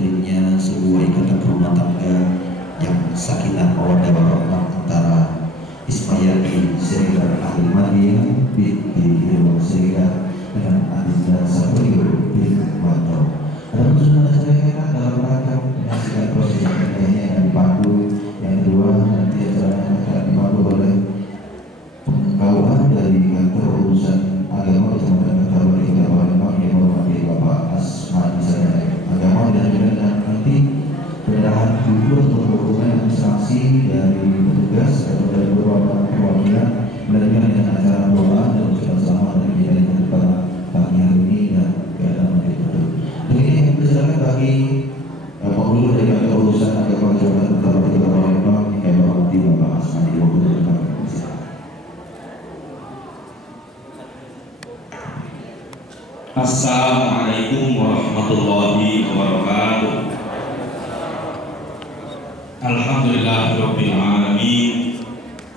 terjalinnya sebuah ikatan rumah tangga yang sakinah mawaddah warahmah antara Ismayati Siregar Ahli Madiyah binti Irwan Siregar dengan Adinda Sabril bin Wato. Ada sudah saya dalam rangka menyaksikan proses pernikahannya yang dipandu. Yang kedua, nanti acaranya akan dipandu oleh pengetahuan dari kantor urusan agama Kecamatan Ketahuan Kita Palembang yang menghormati Bapak Asma Isana Agama dan nanti penyerahan buku atau dokumen administrasi dari petugas atau dari beberapa perwakilan melanjutkan dengan acara doa dan ucapan selamat dari kita yang kepada pagi hari ini dan keadaan berikut. Jadi persilakan bagi penghulu dari kantor urusan agama Kecamatan Ketahuan Kita Palembang yang menghormati Bapak Asma di waktu dekat. Assalamualaikum warahmatullahi wabarakatuh. Alhamdulillahirabbil alamin.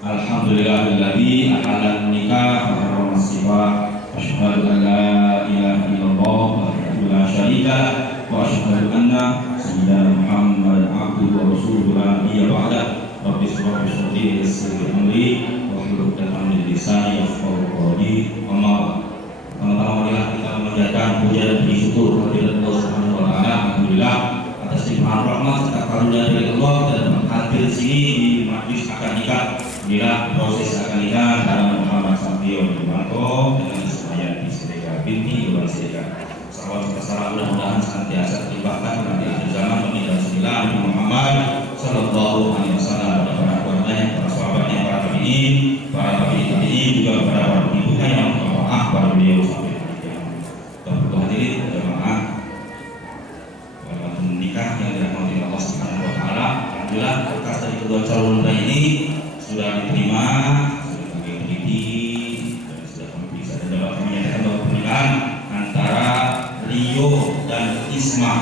Alhamdulillahilladzi ahalan nikah wa harrama siwak. Asyhadu an la ilaha illallah wahdahu la syarika wa asyhadu anna sayyidina Muhammadan abduhu wa rasuluhu la nabiyya ba'dah. Rabbi shrah li sadri wa yassir li amri wahlul 'uqdatam min lisani yafqahu qawli. Amma pertama-tama marilah kita mengucapkan puja dan puji syukur kehadirat Allah Subhanahu wa taala. Alhamdulillah atas limpahan rahmat serta karunia dari Allah kita dapat hadir di sini di majlis akad nikah. Inilah proses akad nikah antara Muhammad Sabrio Dimanto dengan Ismayati Siregar binti Irwan Siregar. Salawat serta salam mudah-mudahan senantiasa terlimpahkan pada akhir zaman bagi Rasulullah Muhammad sallallahu alaihi wasallam, para keluarganya, para sahabatnya, para tabi'in, para tabi'in juga para ibunya yang para beliau sampai Bapak hadirin jemaah walaupun nikah yang dirahmati Allah Subhanahu wa taala. Alhamdulillah berkas dari kedua calon mempelai ini sudah diterima, sudah teliti dan sudah kami bisa dan dapat menyatakan bahwa pernikahan antara Rio dan Isma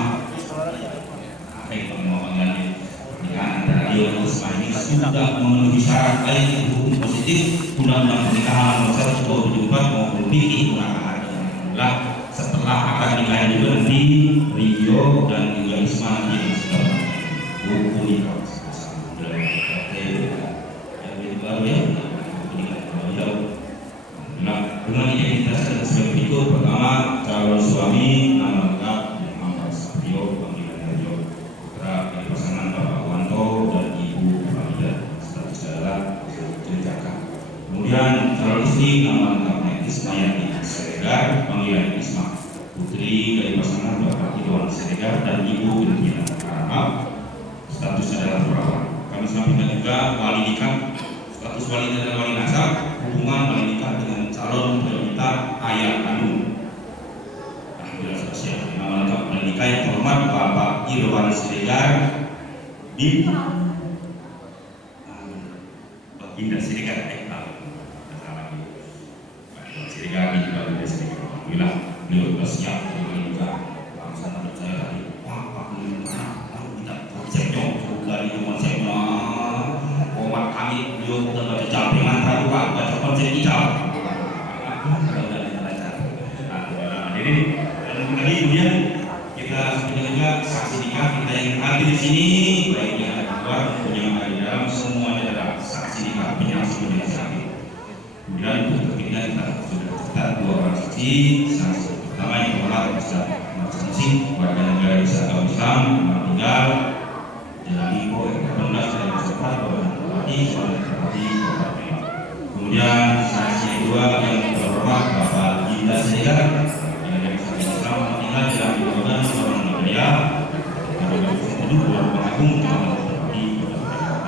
pernikahan antara Rio dan Isma ini sudah memenuhi syarat baik hukum positif undang-undang pernikahan nomor 1/2024 maupun fikih pernikahan. Setelah akad nikah juga nanti Rio dan juga Isma nanti sudah buku nikah yang baru ya. Nah, dengan identitas dan sebagai berikut. Pertama, calon suami nama lengkap Muhammad Sabrio panggilan Rio, putra dari pasangan Bapak Wanto dan Ibu Faridah status adalah Jaka. Kemudian calon istri nama lengkapnya Ismayati Siregar panggilan Isma, putri dari pasangan Bapak Irwan Siregar dan Ibu Bintina Arab, status adalah perawan. Kami sampaikan juga wali nikah, status wali dan wali nasab, hubungan wali nikah dengan calon wanita ayah kandung. Alhamdulillah sudah siap. Nama lengkap wali nikah yang terhormat Bapak Irwan Siregar bin Baginda Siregar. Siregar bin Baginda Siregar. Alhamdulillah beliau sudah siap juga. Langsung saya tadi Pak kita konsepnya dari konsepnya umat kami beliau sudah baca jampengan tadi Pak, baca konsep kita. Jadi tadi kemudian kita juga saksi nikah kita yang hadir di sini baik yang ada di luar maupun yang ada di dalam semuanya adalah saksi nikah penyaksi saksi. Kemudian untuk ketiga kita sudah dua orang saksi. Saksi pertama yang terhormat Ustaz Saksi warga negara Kesatuan Islam tempat tinggal Jalan Ibu RT 16 dari Jakarta Bupati Bupati. Kemudian saksi kedua yang terhormat Bapak Ginda Siregar yang dari Kesatuan Islam tempat tinggal Jalan Ibu dan Seorang Negara Bapak Agung Bupati.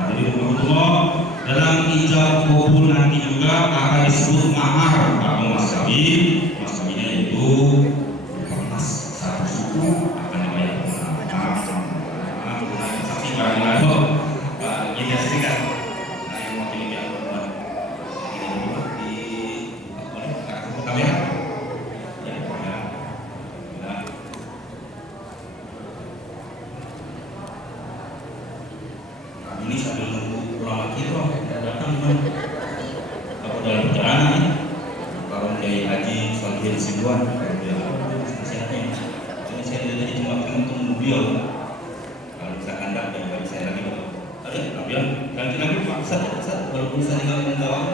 Jadi Bapak dalam ijab kabul nanti juga akan disebut mahar atau masabi. Masabinya yaitu emas satu suku akan dibayar saksi barang lalu Pak Ginda Siregar yang memiliki akun di kamera. Ini sambil nunggu ulama kita datang apa dalam perjalanan ini kalau Kiai Haji Solihin Sibuan kalau dia nasihatnya ini saya dari cuma ketemu beliau walaupun saya nggak menjawab.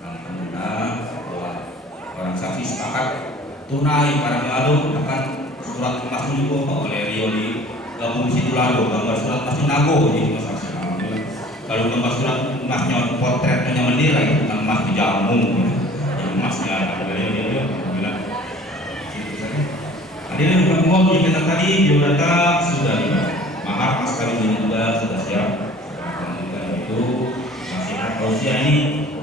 Alhamdulillah bahwa orang saksi sepakat tunai para lalu akan surat emas dibawa oleh Rio di gabung situ lalu gambar surat emas nago jadi mas saksi. Alhamdulillah. Kalau gambar surat emasnya potretnya bendera itu bukan emas di jamu, yang emasnya ada Rio. Alhamdulillah. Hadirin yang kita tadi biodata sudah mahar mas kawinnya juga sudah siap. Alhamdulillah itu nasihat tausiah ini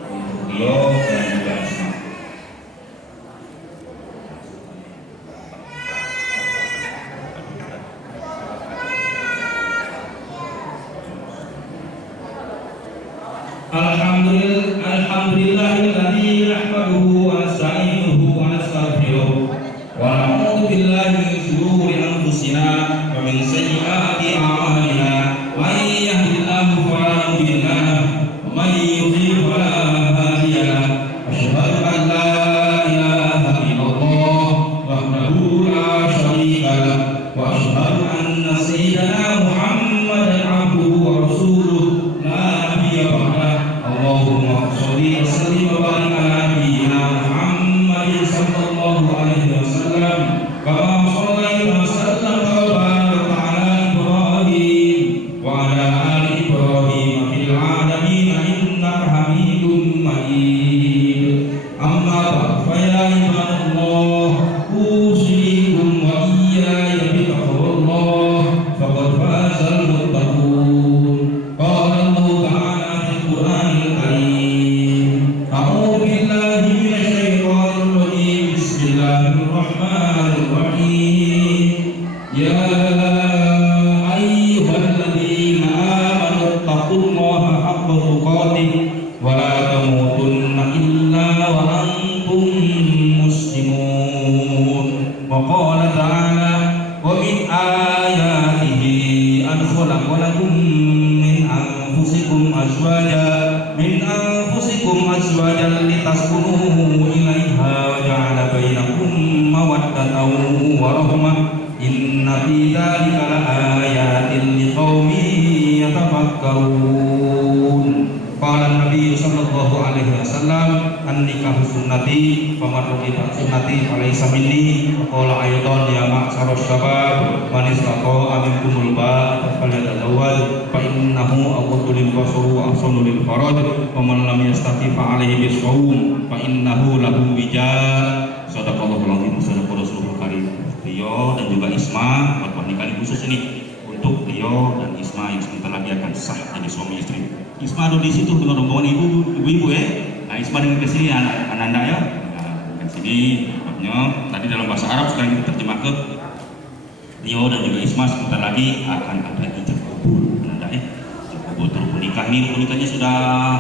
untuk Rio dan juga Isma. Alhamdulillahilladzi nahmaduhu wa nasta'inuhu wa nastaghfiruh wa na'udzu billahi min shururi anfusina wa min sayyiati a'malina may yahdihillahu fala mudilla lahu wa may yudlil fala hadiya lahu asyhadu an la ilaha illallah wahdahu la syarika lahu wa asyhadu anna sayyidana Muhammadan abduhu wa rasuluh la nabiyya ba'dahu. Allahumma sholli wa sallim wa barik ala nabiyyina Muhammadin sallallahu alaihi wasallam kama shallaita wa sallamta wa barakta ala Ibrahim wa ala ali Ibrahim fil alamin innaka Hamidum Majid. Amma ba'd, fa ya ibadallah usikum wa iyaya bi taqwallah faqad fazal muttaqun. Qala Allah ta'ala fil Qur'anil Karim, a'udzu billahi minasy syaithanir rajim. Bismillahirrahmanirrahim. Ya ayyuhalladzina amanu taqullaha haqqa tuqatih wa la tamutunna illa wa antum muslimun. Wa qala ta'ala wa min ayatihi an khalaqa lakum min anfusikum azwajan litaskunu ilaiha wa ja'ala bainakum mawaddatan wa rahmah inna fi dzalika laayatin liqaumin yatafakkarun. Qala Nabi sallallahu alaihi wasallam an-nikahu sunnati faman raghiba sunnati falaysa minni. Qala aydan ya ma'syaras syabab man istata'a minkumul ba'ata falyatazawwaj fa innahu aghaddu lil basari wa ahsanu lil faraj wa man lam yastati fa alayhi bis-shawm fa innahu lahu wija. Sadaqallahul azim, sadaqallahu rasulul karim. Rio dan juga Isma buat pernikahan khusus ini untuk Rio dan Isma yang sebentar lagi akan sah jadi suami istri. Isma ada di situ dengan rombongan ibu-ibu ya. Nah, Isma dengan kesini anak-anak ya. Nah, ke sini sebabnya tadi dalam bahasa Arab sekarang kita terjemah ke Rio dan juga Isma sebentar lagi akan ada ijab kabul. Anak ya. Ijab kabul rukun nikah ini, rukun nikahnya sudah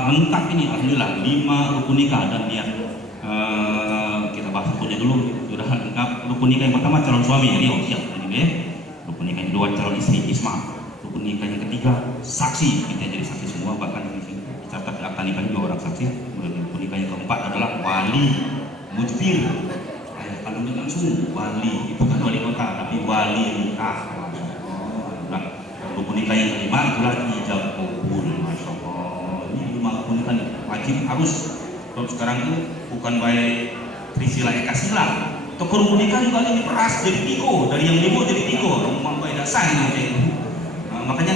lengkap ini. Alhamdulillah 5 rukun nikah dan yang kita bahas rukunnya dulu sudah lengkap. Rukun nikah yang pertama calon suami Rio siap ini ya. Rukun nikah yang kedua calon istri Isma. Rukun nikah yang ketiga saksi, kita jadi saksi semua, bahkan di sini dicatat akta nikah 2 orang saksi. Rukun nikah yang keempat adalah wali mujbir. Kalau langsung wali itu bukan wali kota tapi wali nikah. Nah, rukun nikah yang kelima itulah ijab kabul. Masya Allah, ini 5 rukun nikah wajib harus. Kalau sekarang itu bukan baik trisila ekasila. Toko rukun nikah juga ini peras jadi tigo, dari yang limo jadi tigo, rumah baik dasar itu. Makanya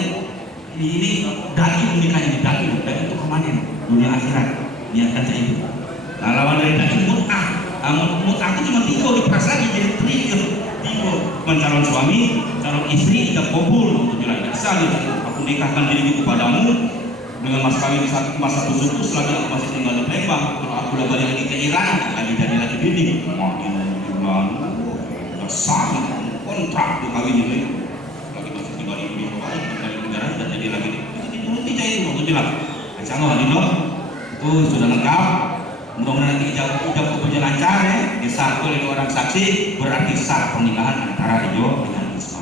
ini daging nikahnya, daging itu permanen dunia akhirat, niatkan saya itu. Nah, lawan dari daging mut'ah. Mut'ah itu cuma tigo diperas lagi jadi tigo. Calon suami, calon istri ijab kabul. Bila tidak sah, aku nikahkan diriku kepadamu dengan mas kawin masa suku selagi aku masih tinggal di Palembang. Kalau aku udah balik lagi ke Iran, lagi jadi lagi bini, makin bulan udah sah kontrak di kawin ini. Lagi masih tinggal di Iran, tinggal di negara dan jadi lagi itu dituruti aja itu waktu jelas. Insyaallah Dino itu sudah lengkap. Mudah-mudahan nanti ijab kabulnya lancar ya, disahkan oleh orang saksi, berarti sah pernikahan antara Rio dengan Isma.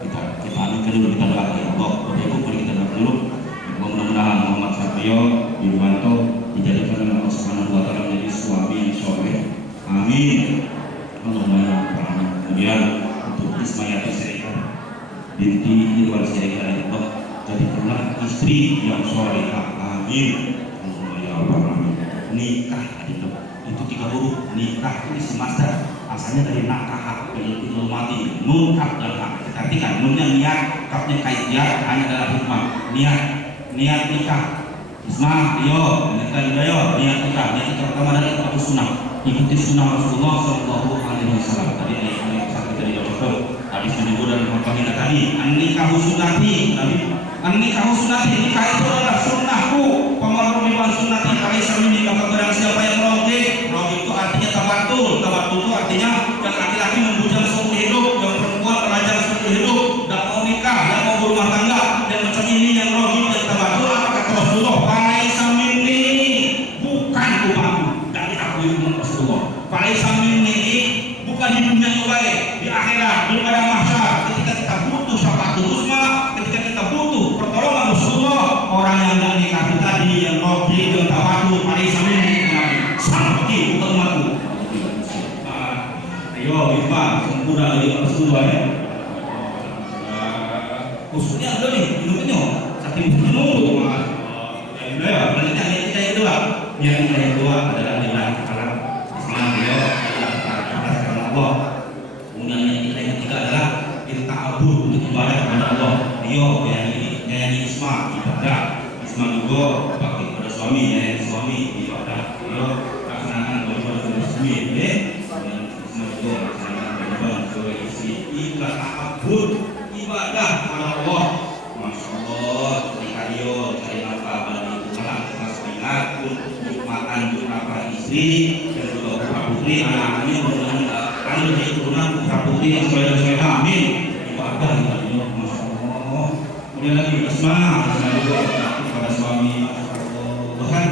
Kita aminkan dulu, kita doakan ya Allah. Bapak Ibu boleh kita doakan dulu. Mudah-mudahan Muhammad Satrio Yuwanto dijadikan oleh Allah Subhanahu wa taala menjadi suami yang soleh. Amin. Allahumma kemudian untuk Ismayati Siregar binti Irwan Siregar Allah jadikanlah istri yang solehah. Amin. Ya Allah. Nikah itu 3 huruf. Nikah itu isim masdar, asalnya dari nakah, dari fi'il madhi, nun kaf dan hak. Perhatikan, nunnya niat, kafnya kaifiah, hanya adalah hikmah. Niat nikah. Isma, yo, niat nikah pertama adalah ikut sunnah. Ikuti sunnah Rasulullah Shallallahu Alaihi Wasallam. Tadi ayat satu dari Rasul. Hadis menyebut dalam Al-Qur'an tadi, an-nikahu sunnati. An-nikahu sunnati, nikah itu adalah sunnahku. Pemarul miwan sunnati alaisa minni, maka barang siapa yang rogi itu artinya tabatul. Tabatul itu artinya yang laki-laki membujang seumur hidup, yang perempuan melajang seumur hidup, dan mau nikah, dan mau berumah tangga, dan macam ini yang rogi dan tabatul. Apa kata Rasulullah? Alaisa minni, bukan umatku. Dari aku umat Rasulullah. Alaisa minni, bukan di dunia yang baik, di akhirat, di padang mahsyar. Ketika kita butuh syafaatul uzma, ketika kita butuh pertolongan Rasulullah, orang yang tidak nikah tadi, yang rogi dan tabatul, alaisa minni, seperti bukan umatku. Ayo, Iqbal, sempurna dari Rasulullah ya. Khususnya ada nih, minumnya saking minum. Ya, selanjutnya kita yang kedua. Yang kedua adalah lillahi ta'ala. Islam ya, karena Allah. Kemudian yang ketiga adalah ta'abbud, untuk ibadah kepada Allah. Yo, nyanyi isma ibadah. Isma juga bagi kepada suami, nyanyi suami ibadah. Yo, laksanakan kepada suami, ya. Isma juga laksanakan kepada istri. Ibadah ta'abbud, ibadah kepada Allah. Masya Allah, cari nafkah bagi Tuhan, masbihat untuk nikmatan beberapa istri dan juga putra putri anak-anaknya, mudah-mudahan lebih keturunan putra putri yang soleh-soleh. Amin. Ibadah ya, Masya Allah. Kemudian lagi isma juga kepada suami, Masya Allah. Bahkan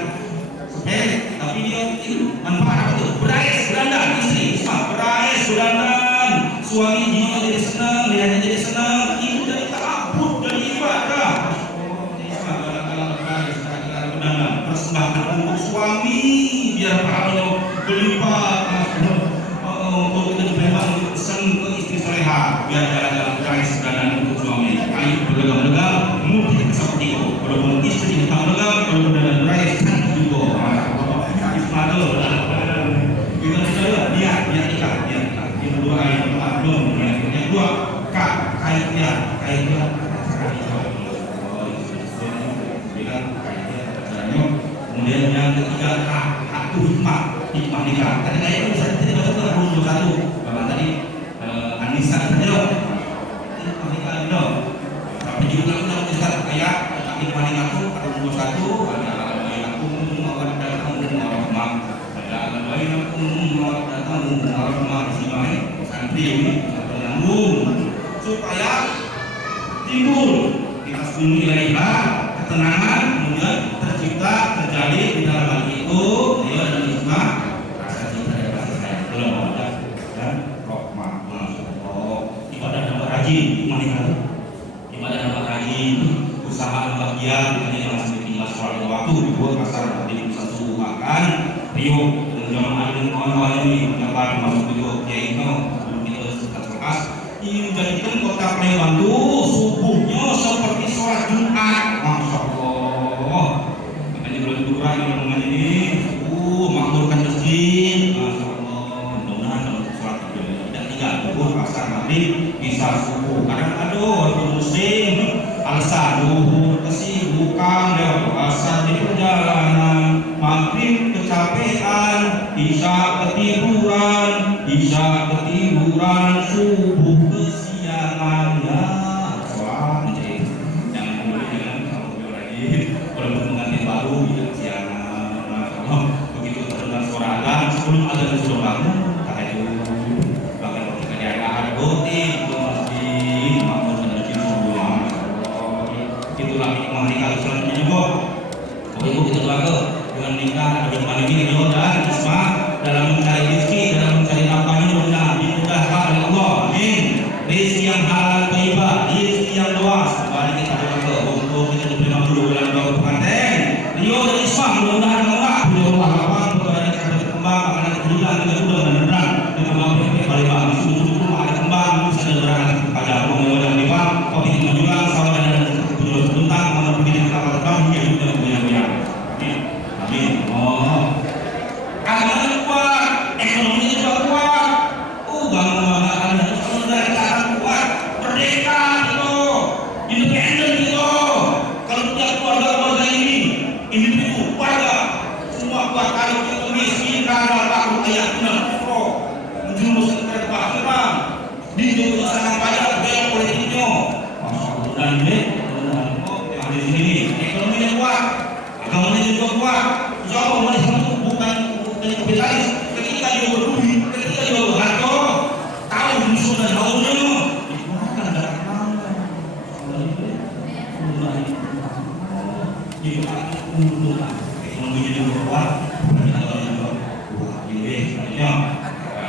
tapi dia itu manfaat apa itu? Berais, berdandan istri, isma berais, berdandan. Suami dia jadi senang, lihatnya jadi senang. Itu dari ta'abbud, dari ibadah. Persembahkan untuk suami biar pahalanya berlipat. Untuk kita memang pesan ke istri soleha biar jalan-jalan berais dan untuk suami. Ayo berlegam-legam, mungkin seperti itu. Walaupun istri kita legam, kalau berdandan berais kan juga. Ismadul, kita sudah lihat nikah. Yang kedua ayat belum. Yang kedua kaitnya. Kemudian yang ketiga hak hikmah nikah. Tadi saya itu bisa tidak masuk ke rukun 21. Bapak tadi Anissa saja. Hikmah nikah itu. Tapi juga kita bisa ayat hikmah nikah itu rukun 21 ada ayatkum mawaddatan warahmah. Ada ayatkum mawaddatan warahmah simai santri ini menyambung supaya timbul dikasih ilaiha ketenangan, kemudian terjadi di dalam hal itu dia dan isma rasa cinta dan kasih sayang dalam ibadah dan rahmah. Masyaallah, ibadah dan rajin ibadah dan rajin, usaha dan bagian ini masih tinggal soal waktu dibuat pasar di satu makan Rio dan jamaah dan kawan-kawan ini mendapat masuk video kiai itu belum kita sekat ini menjadikan kota Palembang itu subuhnya seperti sholat Jumat. Masyaallah. Kurang yang ini, makmurkan masjid, Masya Allah. Mudah-mudahan kalau sholat tidak 3 duhur, asar, maghrib, bisa subuh. Kadang orang muslim, alasan duhur kesibukan, lewat asar di perjalanan, maghrib kecapean, isya ketiduran, subuh kesiangan. Ya, sholat menjadi jangan kembali dengan kamu lagi. Kalau mengantin baru, begitu terdengar suara azan, sebelum azan sudah bangun, tahajud. Bahkan ketika dia ada rutin ke masjid, makmur dan masjid subuh. Itulah hikmah nikah selanjutnya juga. Ibu kita doakan dengan nikah ada hikmah ini dan isma dalam mencari rezeki, dalam mencari nafkahnya mudah dimudahkan oleh Allah. Amin. Rezeki yang halal thayyibah, rezeki yang luas. Mari kita doakan untuk kita diterima dulu dalam doa pengantin. Rio dan Isma mudah-mudahan Allah lapang kepada kita berkembang akan kejujuran dengan mudah dan benar dengan mampu Palembang sungguh-sungguh ada kembang bisa berangkat kepada Allah dan Dewa. Kau ingin juga sahabat dan sana payah belok politiknya. Dan ini di sini ekonominya kuat, agamanya juga kuat. Insya Allah umat Islam itu bukan kapitalis. Ketika dia berduit, ketika dia berharga, tahu musuh dan haulnya, dikeluarkan dari mana? Jadi untuk ekonominya juga kuat, agamanya juga kuat. Ini sebenarnya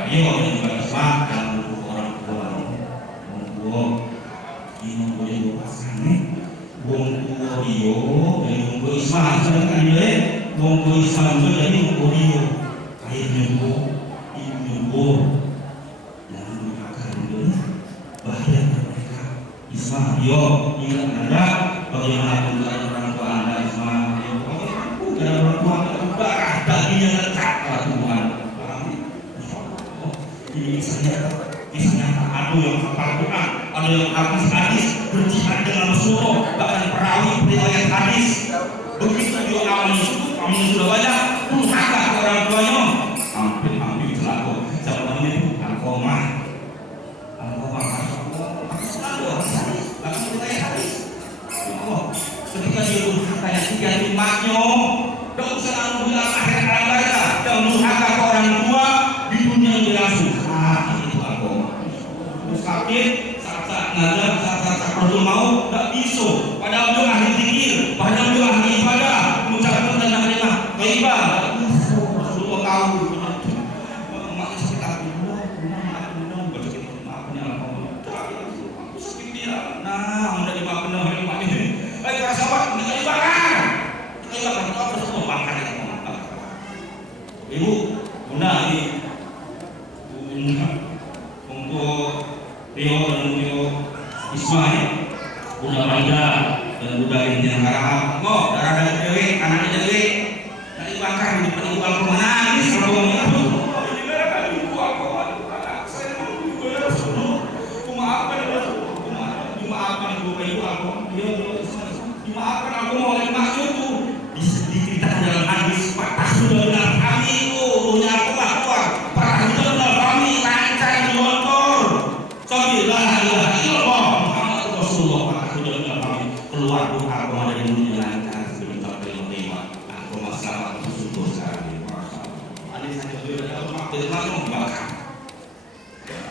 dia juga Islam dan orang tua, ini boleh pasangan. Wong tua iyo, dari wong tua Islam sedangkan dia, wong tua Islam juga dari wong tua iyo. Ayah nyembuh, ibu nyembuh, dan akan dia bahaya mereka. Islam iyo, ingat anda bagaimana keadaan orang tua anda Islam iyo. Bukan orang tua anda darah dagingnya lekat pada Tuhan. Ini misalnya ada yang hafal Quran, ada yang hadis berjihad dengan Rasulullah, bahkan perawi riwayat hadis. Begitu dia amalnya sudah banyak, durhaka ke orang tuanya, hampir celaka. Siapa itu? Alkomah, selalu hadis, bahkan riwayat hadis. Ketika dia durhaka yang tiga nikmatnya, tidak usah lalu bilang akhir mereka, dan durhaka ke orang tua di dunia yang langsung. Itu alkomah. Sakit, saat nazar, saat Rasul mau, tak bisa. Padahal dia ahli zikir, padahal dia ahli ibadah, mengucapkan tanda kalimat thayyibah. Tak bisa. Rasulullah tahu. Mak sakit hati, baca kita maafnya alhamdulillah. Aku sakit dia. Nah, udah dimaafkan mak ini. Baik para sahabat, kita dibakar. Kita dibakar, kita harus membakar. Ibu, bunda ini, untuk Rio dan Rio Ismail, Bunda Maida dan Bunda Intian Harahap. Kok darah dari dewi, anaknya jadi tadi bakar di depan ibu aku menangis kalau ngomong itu. Ini mereka ibu aku, anak saya juga maafkan dimaafkan ibu aku. Dia dimaafkan aku mau oleh maksudku. Diceritakan dalam hadis, patah sudah benar kami itu punya kuat patah sudah benar kami lancar di motor. Sabilah ilaha illallah Muhammad Rasulullah, maka sudah benar kami keluar doa dari dunia lancar sebentar terima. Aku masalah bersyukur sekali. Ada saja sudah ada waktu langsung dibakar.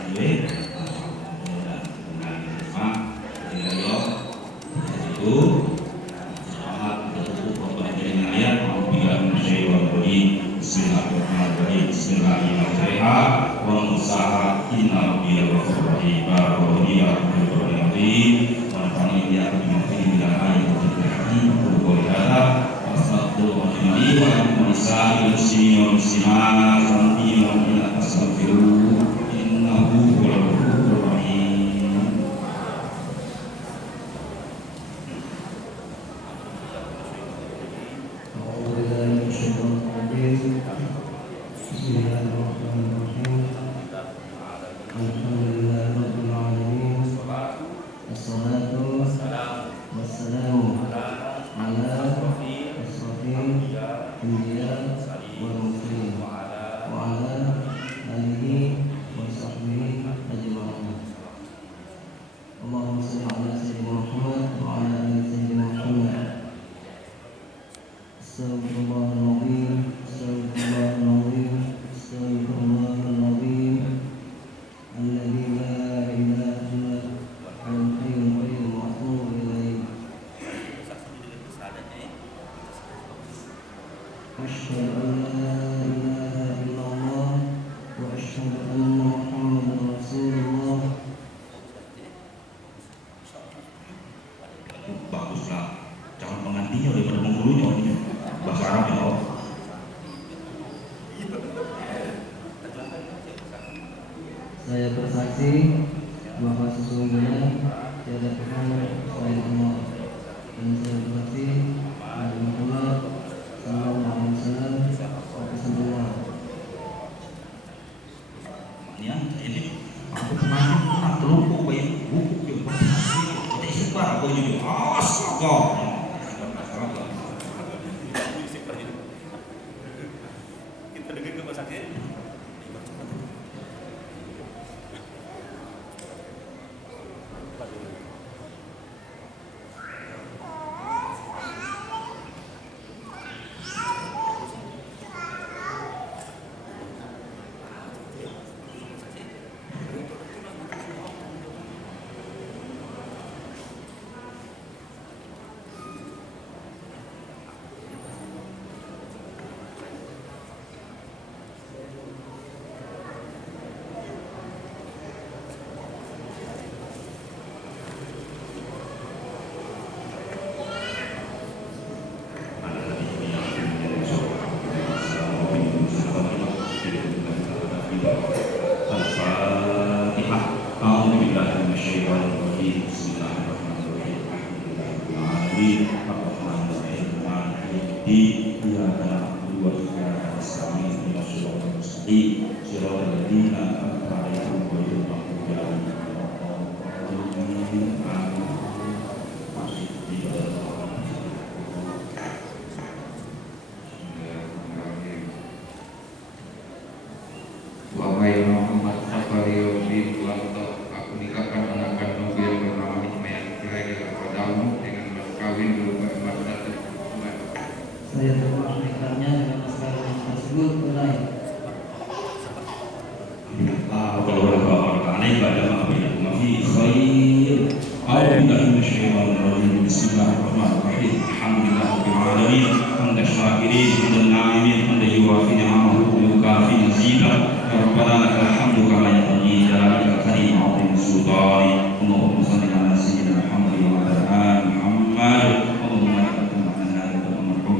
Bismillahirrahmanirrahim. Bismillahirrahmanirrahim. Wa musaha inna rabbiya ghafurur rahim. Bismillahirrahmanirrahim. Wa nafa'ani billahi min al-ayati wa hadha astaghfirullahi wa lakum lisa'il muslimin wal muslimat wa ila astaghfiruh innahu huwal ghafurur rahim. Bismillahirrahmanirrahim. Alhamdulillahirabbil alamin. Wassalatu wassalamu ala asrofil anbiya wal mursalin wa ala alihi wa sahbihi ajma'in. Allahumma shalli ala sayyidina Muhammad wa ala ali sayyidina Muhammad. Astagfirullahaladzim, astagfirullahaladzim, astagfirullahaladzim. Alladzi la ilaha illa huwal hayyul qayyum wa atubu ilaih. Asyhadu an la ilaha illallah wa asyhadu anna Muhammadar Rasulullah. Baguslah, jangan penggantinya daripada penghulunya. Bahasa Arab ya Allah. Saya bersaksi bahwa sesungguhnya tiada Tuhan selain Allah, dan saya bersaksi bahwa Muhammad sallallahu alaihi wasallam utusan Allah. Ini aku pernah terlupa banyak buku yang bersaksi, kita istighfar aku juga. Astaga. syaitanir rajim. Bismillahirrahmanirrahim. Alhamdulillahirabbil alamin. Arrahmanirrahim. Maliki yaumiddin. Iyyaka na'budu wa iyyaka nasta'in. Ihdinas siratal mustaqim. Siratal ladzina an'amta 'alaihim ghairil maghdubi 'alaihim waladdallin. Amin. Wahai Muhammad Safariyuddin Wanto, aku nikahkan anak kandungku yang bernama Hikmayat Kiraga kepadamu dengan mas kawin berupa emas dan bunga. Saya terima nikahnya dengan mas kawin tersebut tunai. Kalau berdoa pada maafin mafi khair. A'udzubillahi minasyaitonir rajim. Bismillahirrahmanirrahim. Alhamdulillahirabbil alamin. Hamdan syakirin, hamdan na'imin, hamdan yuwafi ni'amahu wa yukafi mazidah. Ya Rabbana lakal hamdu kama yanbaghi li jalalika karim 'azim sultani. Allahumma shalli ala sayyidina Muhammad wa ala ali Muhammad. Allahumma lakal hamdu wa marhum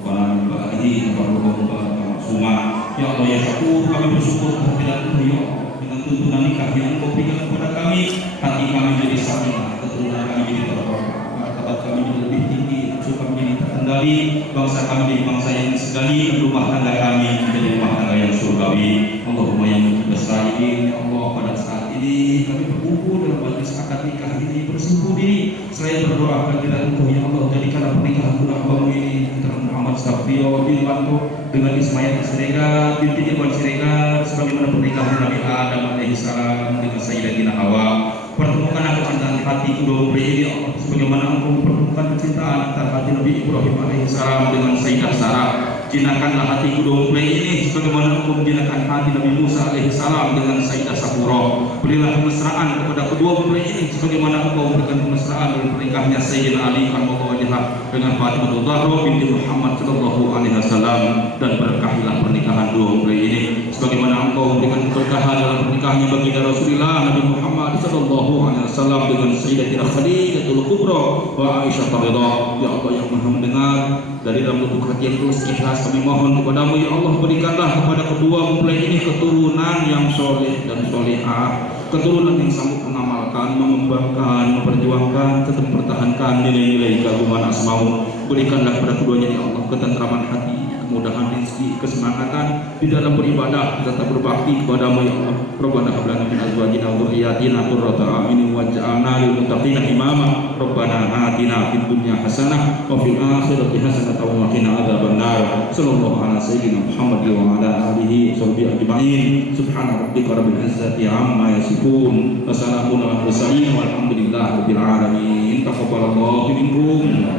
wa min ba'dihi tabarrukum wa ya Allah ya Syakur, kami bersyukur kehadiran ya Allah dengan tuntunan nikah yang Engkau berikan kepada kami. Hati kami jadi sakinah, keturunan kami jadi terhormat, martabat kami jadi lebih tinggi, nafsu kami jadi terkendali, bangsa kami jadi bangsa yang disegani, rumah tangga kami menjadi rumah tangga yang surgawi. Allahumma yang besariin ya Allah, pada saat ini kami berkumpul dalam majlis akad nikah ini bersimpuh diri. Saya berdoa kehadiran Engkau ya Allah, jadikanlah pernikahan hamba-Mu ini antara Muhammad Safariyuddin Wanto dengan Ismail Siregar binti Irwan Siregar sebagaimana pernikahan Nabi Adam alaihissalam dengan Sayyidatina Hawa. Pertemukan aku antara hati kedua mempelai ini Allah, sebagaimana Engkau mempertemukan kecintaan antara hati Nabi Ibrahim alaihissalam dengan Sayyidah Sarah. Jinakanlah hati kedua mempelai ini sebagaimana Engkau menjinakan hati Nabi Musa alaihissalam dengan Sayyidah Safura. Berilah kemesraan kepada kedua mempelai ini sebagaimana Engkau memberikan kemesraan dalam pernikahannya Sayyidina Ali karramallahu wajhah dengan Fatimah Zahra binti Muhammad sallallahu alaihi wasallam, dan berkahilah pernikahan dua mempelai ini sebagaimana Engkau memberikan keberkahan dalam pernikahannya baginda Rasulullah Nabi Muhammad sallallahu alaihi wasallam dengan Sayyidatina Khadijatul Kubra wa Aisyah radhiyallahu. Ya Allah yang Maha mendengar, dari dalam lubuk hati yang tulus ikhlas kami mohon kepadamu ya Allah, berikanlah kepada kedua mempelai ini keturunan yang soleh dan solehah, keturunan yang sanggup mengamalkan, mengembangkan, memperjuangkan, tetap mempertahankan nilai-nilai keagungan asmamu. Berikanlah kepada keduanya ya Allah ketentraman hati, kemudahan rezeki, kesemangatan di dalam beribadah, tetap berbakti kepadamu ya Allah. Rabbana hab lana min azwajina wa dhurriyyatina qurrata a'yunin waj'alna lil muttaqina imama. Rabbana atina fid dunya hasanah wa fil akhirati hasanah wa qina adzabannar. Sallallahu ala sayyidina Muhammad wa ala alihi wa sahbihi ajma'in. Subhana rabbika rabbil izzati amma yasifun wa salamun alal mursalin walhamdulillahi rabbil alamin. Taqabbalallahu minkum minna.